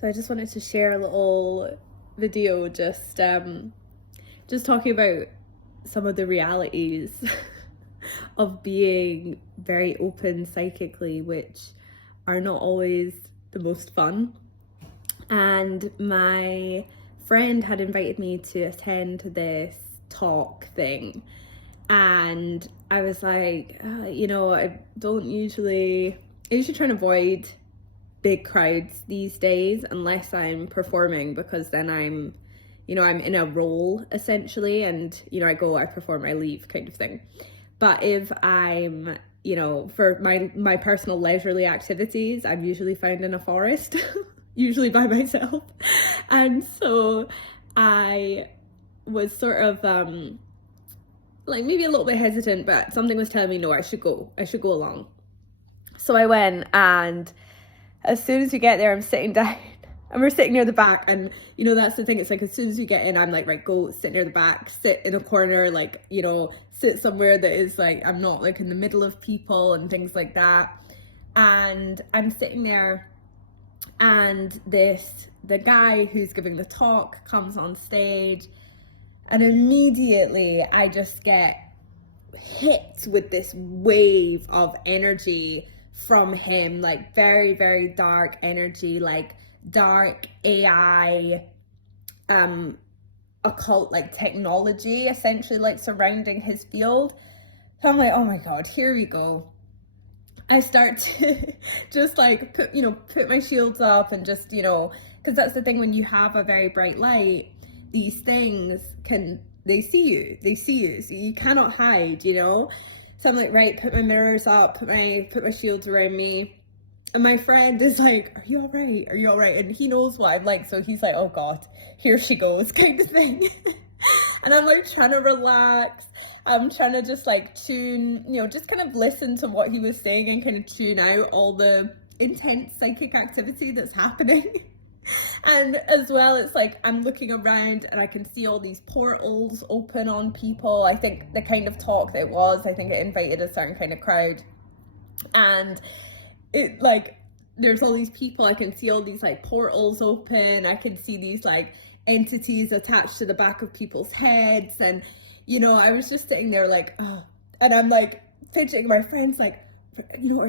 So I just wanted to share a little video just talking about some of the realities of being very open psychically, which are not always the most fun. And my friend had invited me to attend this talk thing, and I was like, I usually try and avoid big crowds these days unless I'm performing, because then I'm in a role essentially, and I perform, I leave kind of thing. But if I'm for my personal leisurely activities, I'm usually found in a forest usually by myself. And so I was sort of maybe a little bit hesitant, but something was telling me no, I should go along. So I went, and as soon as we get there, I'm sitting down and we're sitting near the back, and that's the thing, it's like as soon as we get in, I'm like, right, go sit near the back, sit in a corner, sit somewhere that is like, I'm not like in the middle of people and things like that. And I'm sitting there, and the guy who's giving the talk comes on stage, and immediately I just get hit with this wave of energy from him, like very, very dark energy, like dark AI, occult, like technology, essentially, like surrounding his field. So I'm like, oh my God, here we go. I start to just like put my shields up, and just, because that's the thing, when you have a very bright light, these things they see you, so you cannot hide, So I'm like, right, put my mirrors up, put my shields around me. And my friend is like, are you all right? And he knows what I'm like, so he's like, oh God, here she goes, kind of thing. And I'm like trying to relax. I'm trying to just like tune, just kind of listen to what he was saying and kind of tune out all the intense psychic activity that's happening. And as well, it's like I'm looking around and I can see all these portals open on people. I think the kind of talk that it was, I think it invited a certain kind of crowd. And it like, there's all these people, I can see all these like portals open, I can see these like entities attached to the back of people's heads. And I was just sitting there like, oh. And I'm like fidgeting, my friend's like, are you all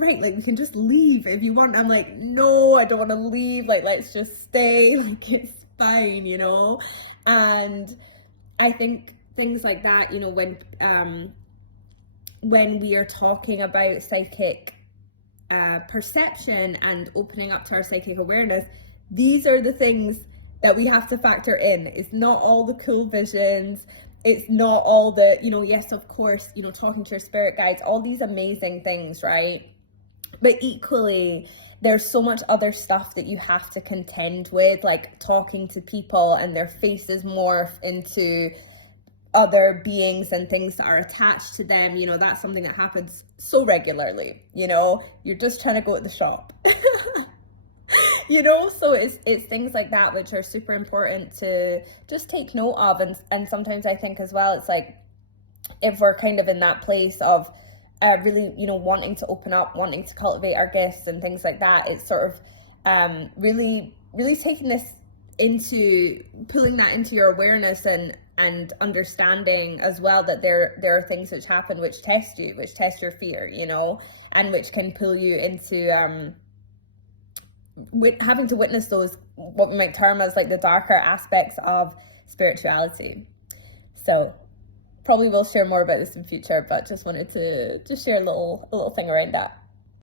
right? Like, we can just leave if you want. I'm like, no, I don't want to leave. Like, let's just stay. Like, it's fine, And I think things like that, when we are talking about psychic perception and opening up to our psychic awareness, these are the things that we have to factor in. It's not all the cool visions. It's not all the, yes, of course, talking to your spirit guides, all these amazing things, right? But equally, there's so much other stuff that you have to contend with, like talking to people and their faces morph into other beings and things that are attached to them. That's something that happens so regularly. You're just trying to go to the shop. So it's things like that which are super important to just take note of. And sometimes I think as well, it's like, if we're kind of in that place of really, wanting to open up, wanting to cultivate our gifts and things like that, it's sort of really, really taking this into, pulling that into your awareness and understanding as well that there are things which happen which test you, which test your fear, and which can pull you into having to witness those, what we might term as like the darker aspects of spirituality. So probably will share more about this in future, but just wanted to just share a little thing around that.